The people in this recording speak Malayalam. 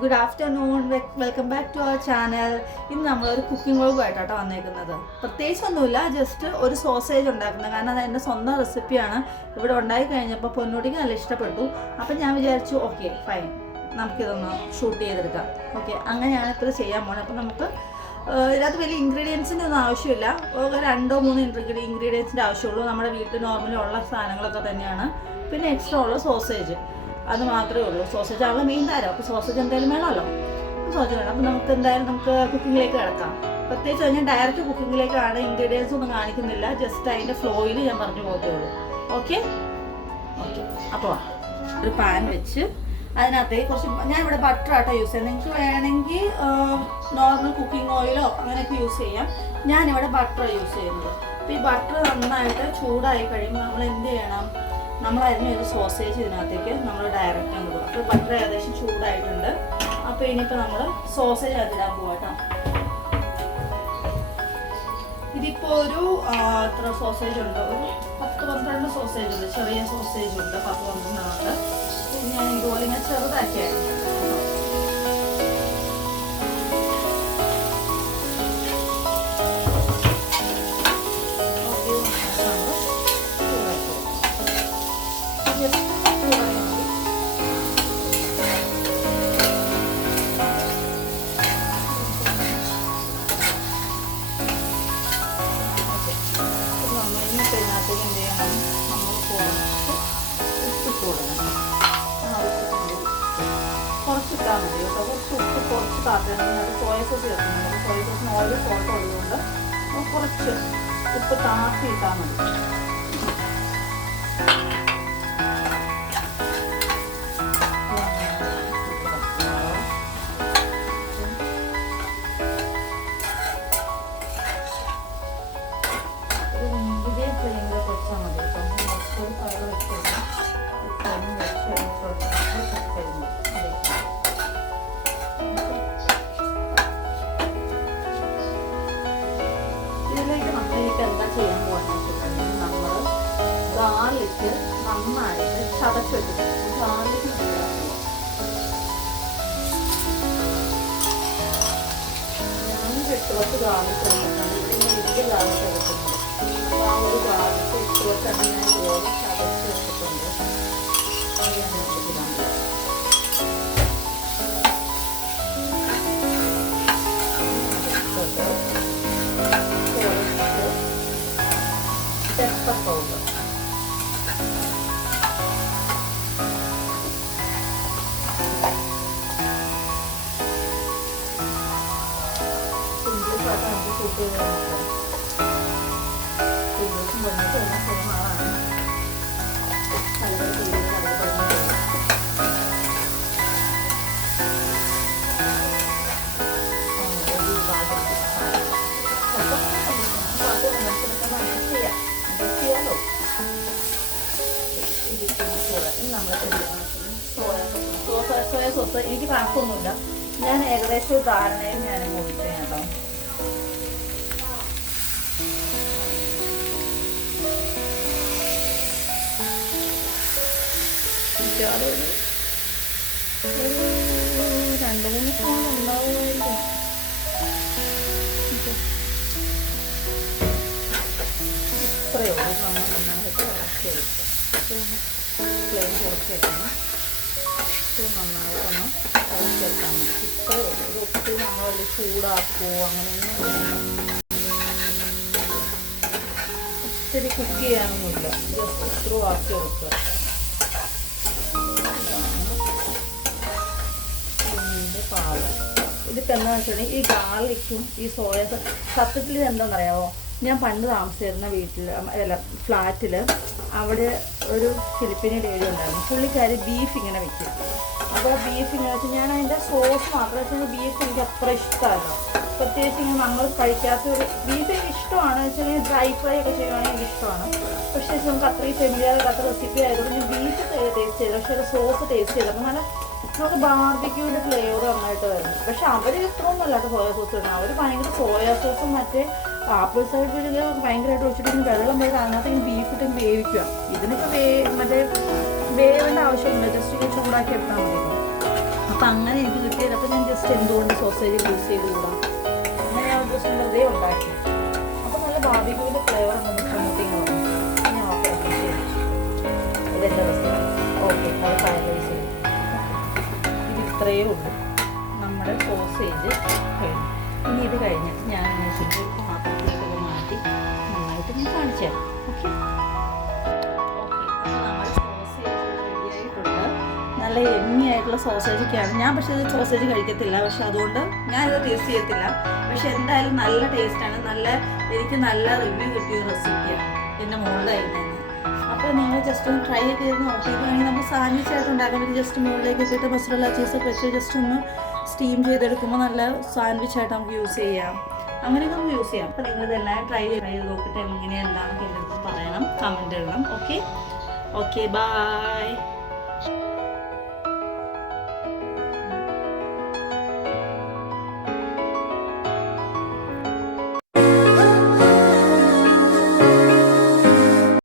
Good afternoon, welcome back to our channel. ഇന്ന് നമ്മളൊരു കുക്കിംഗ് വ്ളോഗുമായിട്ടാണ് വന്നേക്കുന്നത്. പ്രത്യേകിച്ചൊന്നുമില്ല, ജസ്റ്റ് ഒരു സോസേജ് ഉണ്ടാക്കുന്നത്. കാരണം അത് എൻ്റെ സ്വന്തം റെസിപ്പിയാണ്. ഇവിടെ ഉണ്ടാക്കി കഴിഞ്ഞപ്പോൾ പൊന്നൂട്ടിക്ക് നല്ല ഇഷ്ടപ്പെട്ടു. അപ്പം ഞാൻ വിചാരിച്ചു ഓക്കെ ഫൈൻ, നമുക്കിതൊന്ന് ഷൂട്ട് ചെയ്തെടുക്കാം. ഓക്കെ, അങ്ങനെയാണ് ഇപ്പോൾ ചെയ്യാൻ പോകുന്നത്. അപ്പം നമുക്ക് ഇതിനകത്ത് വലിയ ഇൻഗ്രീഡിയൻസിൻ്റെ ഒന്നും ആവശ്യമില്ല. 2-3 ഇൻഗ്രീഡിയൻസിൻ്റെ ആവശ്യമുള്ളൂ. നമ്മുടെ വീട്ടിൽ നോർമലി ഉള്ള സാധനങ്ങളൊക്കെ തന്നെയാണ്. പിന്നെ എക്സ്ട്രാ ഉള്ള സോസേജ്, അത് മാത്രമേ ഉള്ളൂ. സോസേജ് ആവുള്ള മെയിൻ താരം. അപ്പോൾ സോസേജ് എന്തായാലും വേണമല്ലോ, സോസേജ് വേണം. അപ്പോൾ നമുക്ക് എന്തായാലും കുക്കിങ്ങിലേക്ക് കിടക്കാം. പ്രത്യേകിച്ച് ഞാൻ ഡയറക്റ്റ് കുക്കിങ്ങിലേക്കാണ്, ഇൻഗ്രീഡിയൻസ് ഒന്നും കാണിക്കുന്നില്ല. ജസ്റ്റ് അതിൻ്റെ ഫ്ലോയിൽ ഞാൻ പറഞ്ഞു പോകത്തേ ഉള്ളൂ. Okay okay. അപ്പോൾ ഒരു പാൻ വെച്ച് അതിനകത്തേക്ക് കുറച്ച്, ഞാൻ ഇവിടെ ബട്ടർ ആട്ടോ യൂസ് ചെയ്യാം. നിങ്ങൾക്ക് വേണമെങ്കിൽ നോർമൽ കുക്കിംഗ് ഓയിലോ അങ്ങനെയൊക്കെ യൂസ് ചെയ്യാം. ഞാനിവിടെ ബട്ടർ യൂസ് ചെയ്യുന്നത്. അപ്പോൾ ഈ ബട്ടർ നന്നായിട്ട് ചൂടായി കഴിയുമ്പോൾ നമ്മൾ എന്ത് ചെയ്യണം, നമ്മൾ ഒരു സോസേജ് ഇതിനകത്തേക്ക് നമ്മൾ ഡയറക്റ്റ് അങ്ങ് പോകും. അപ്പോൾ ബട്ടർ ഏകദേശം ചൂടായിട്ടുണ്ട്. അപ്പോൾ ഇനിയിപ്പോൾ നമ്മൾ സോസേജ് അതിടാൻ പോകട്ടോ. ഇതിപ്പോൾ ഒരു എത്ര സോസേജ് ഉണ്ട്, ഒരു 10-12 സോസേജ് ഉണ്ട്. ചെറിയ സോസേജ് ഉണ്ട്, 10-12 ഉണ്ട്. ഞാൻ ഇതുപോലെ ഞാൻ ചെറുതാക്കിയായിരുന്നു. കുറച്ചിട്ടാൽ മതി കേട്ടോ. കുറച്ച് ഉപ്പ് കുറച്ച് താത്തണമെങ്കിൽ അത് സോയ സോസ് ചേർക്കുന്നുണ്ട്. സോയ സോസിന് ഓയിൽ സോൾട്ട് ഉള്ളതുകൊണ്ട് കുറച്ച് ഉപ്പ് താത്തിയിട്ടാൽ മതി. ഇതേ ഫ്ലെയിമിൽ വെച്ചാൽ മതി കേട്ടോ. ഫയർ വെച്ചിട്ട് ഇതിലേക്ക് നമ്മളിലേക്ക് എന്താ ചെയ്യാൻ പോകുന്നത് വെച്ചിട്ടുണ്ടെങ്കിൽ നമ്മൾ ഗാർലിക്ക് നന്നായിട്ട് ചതച്ച് വെച്ചിട്ടുണ്ട്. ഗാർലിക്ക് ഞാൻ 8 ഗാർലിക്ക് എടുത്തിട്ടുണ്ട്. ഇതിന് വലിയ ഗാർലിക്ക് എടുക്കുന്നുണ്ട്. അപ്പോൾ ആ ഒരു ഗാർലിക്ക് 8 ഞാൻ ഇതുപോലെ ചതച്ച് വെച്ചിട്ടുണ്ട്. അത് ഞാൻ എടുത്തിട്ടുണ്ട്. പെപ്പർ പൗഡർ, ഇംഗ്ലീഷായിട്ട് നമുക്ക് ഷൂട്ട് ചെയ്ത് നോക്കാം. ഇംഗ്ലീഷും പറഞ്ഞിട്ട് എല്ലാം സെയിം ആളാണ്. പല പല രീതിയിൽ അവർ പറഞ്ഞു. സോയ സോസ് എനിക്ക് കണക്കൊന്നുമില്ല. ഞാൻ ഏകദേശം ഒരു ധാരണയും ഞാൻ ഒഴിച്ചു കേട്ടോ. അതൊരു 2-3 സ്പൂൺ ഉണ്ടാവുമായിരിക്കും. ഇത്രയേ ഉള്ളൂ. നമ്മൾ നന്നായിട്ട് ഇളക്കിയെടുക്കും. ഫ്ലെയിം കുറച്ച് വെക്കണം. നന്നായിട്ടൊന്ന് ഇളക്കിയെടുക്കാൻ മതി. ഇത്രയേ ഉള്ളൂ. ഇത് ഒത്തിരി നമ്മളതിൽ ചൂടാക്കുമോ അങ്ങനെയൊന്നും ഒത്തിരി കുക്ക് ചെയ്യാനൊന്നുമില്ല. ജസ്റ്റ് ഇത്രയും ആക്കി എടുക്കുക. ഇതിൻ്റെ പാല് ഇതിപ്പോൾ എന്താണെന്ന് വെച്ചിട്ടുണ്ടെങ്കിൽ ഈ ഗാർലിക്കും ഈ സോയ സത്യത്തിൽ എന്താണെന്നറിയാമോ, ഞാൻ പണ്ട് താമസിച്ചിരുന്ന വീട്ടിൽ അല്ല ഫ്ലാറ്റിൽ, അവിടെ ഒരു ഫിലിപ്പീനി ലേഡി ഉണ്ടായിരുന്നു. പുള്ളിക്കാർ ബീഫ് ഇങ്ങനെ വെക്കും. അപ്പോൾ ബീഫ് ഇങ്ങനെ വെച്ചാൽ ഞാൻ അതിൻ്റെ സോസ് മാത്രം വെച്ചാൽ ബീഫ് എനിക്ക് അത്ര ഇഷ്ടമല്ല. പ്രത്യേകിച്ച് ഇങ്ങനെ നമ്മൾ കഴിക്കാത്തൊരു ബീഫ് എനിക്ക് ഇഷ്ടമാണ് വെച്ചാൽ ഡ്രൈ ഫ്രൈ ഒക്കെ ചെയ്യുവാണെങ്കിൽ എനിക്ക് ഇഷ്ടമാണ്. പക്ഷേ നമുക്ക് അത്രയും ഫെമിലിയറായിട്ട് റെസിപ്പി ആയതുകൊണ്ട് ഞാൻ ബീഫ് ടേസ്റ്റ് ചെയ്തു. പക്ഷേ അത് സോസ് ടേസ്റ്റ് ചെയ്തു. അപ്പോൾ നല്ല നമുക്ക് ബാർബിക്യൂവിൻ്റെ ഫ്ലേവർ നന്നായിട്ട് വരുന്നു. പക്ഷെ അവർ ഇത്രയൊന്നും അല്ലാത്ത സോയാ സോസ് ഇടുന്നത്. അവർ ഭയങ്കര സോയാ സോസും മറ്റേ ആപ്പിൾ സൈഡ് വിനെഗർ ഭയങ്കരമായിട്ട് ഒഴിച്ചിട്ട് വെള്ളം പോലെ അതിനകത്ത് ബീഫ് ഇട്ട് വേവിക്കുക. ഇതിനിപ്പോൾ മറ്റേ വേവേണ്ട ആവശ്യമൊന്നുമില്ല, ജസ്റ്റ് ഇത് ചൂടാക്കി എടുത്താൽ മതി. അപ്പം അങ്ങനെ എനിക്ക് കിട്ടിയത്. അപ്പോൾ ഞാൻ ജസ്റ്റ് എന്തുകൊണ്ട് സോസേജ് യൂസ് ചെയ്തുകൂടാ, അങ്ങനെ ഞാൻ ജസ്റ്റ് വെറുതെ ഉണ്ടാക്കി. അപ്പോൾ നല്ല ബാർബിക്യൂവിൻ്റെ ഫ്ലേവർ നമുക്ക് സമയത്തേക്ക് ഞാൻ ഓക്കെ ശരി. ഇതെൻ്റെ റെസിപ്പി. ഓക്കെ, അത് ഫൈനലൈസ് ചെയ്തു. ഇത് ഇത്രയേ ഉള്ളൂ നമ്മുടെ സോസേജ് കഴിഞ്ഞു. ഇനി ഇത് കഴിഞ്ഞിട്ട് ഞാൻ വെച്ചിട്ട് പാത്രത്തിലേക്ക് മാറ്റി നന്നായിട്ട് ഞാൻ കാണിച്ചു തരാം. ഓക്കെ ഓക്കെ, അപ്പോൾ നമ്മുടെ സോസേജ് റെഡി ആയിട്ടുണ്ട്. നല്ല എമ്മിയായിട്ടുള്ള സോസേജൊക്കെയാണ്. ഞാൻ പക്ഷേ ഇത് സോസേജ് കഴിക്കത്തില്ല, പക്ഷെ അതുകൊണ്ട് ഞാനിത് ടേസ്റ്റ് ചെയ്യത്തില്ല. പക്ഷെ എന്തായാലും നല്ല ടേസ്റ്റാണ്. എനിക്ക് നല്ല റിവ്യൂ കിട്ടിയ റെസിപ്പിയാണ് എൻ്റെ മുകളിൽ ആയിരുന്നു. അപ്പോൾ നിങ്ങൾ ജസ്റ്റ് ഒന്ന് ട്രൈ ചെയ്ത് നോക്കിയിട്ടുണ്ടെങ്കിൽ നമുക്ക് സാൻഡ്വിച്ച് ആയിട്ട് ഉണ്ടാക്കാൻ പറ്റും. ജസ്റ്റ് മുകളിലേക്ക് ഇട്ടിട്ട് മസാല ചീസൊക്കെ വെച്ച് ജസ്റ്റ് ഒന്ന് സ്റ്റീം ചെയ്തെടുക്കുമ്പോൾ നല്ല സാൻഡ്വിച്ച് ആയിട്ട് നമുക്ക് യൂസ് ചെയ്യാം. അങ്ങനെയൊക്കെ നമുക്ക് യൂസ് ചെയ്യാം. അപ്പോൾ നിങ്ങളിതെല്ലാം ട്രൈ ചെയ്ത് നോക്കിയിട്ട് എങ്ങനെയാണ് എന്താണെന്ന് എൻ്റെ അടുത്ത് പറയണം, കമൻറ്റ് ഇടണം. Okay okay, by.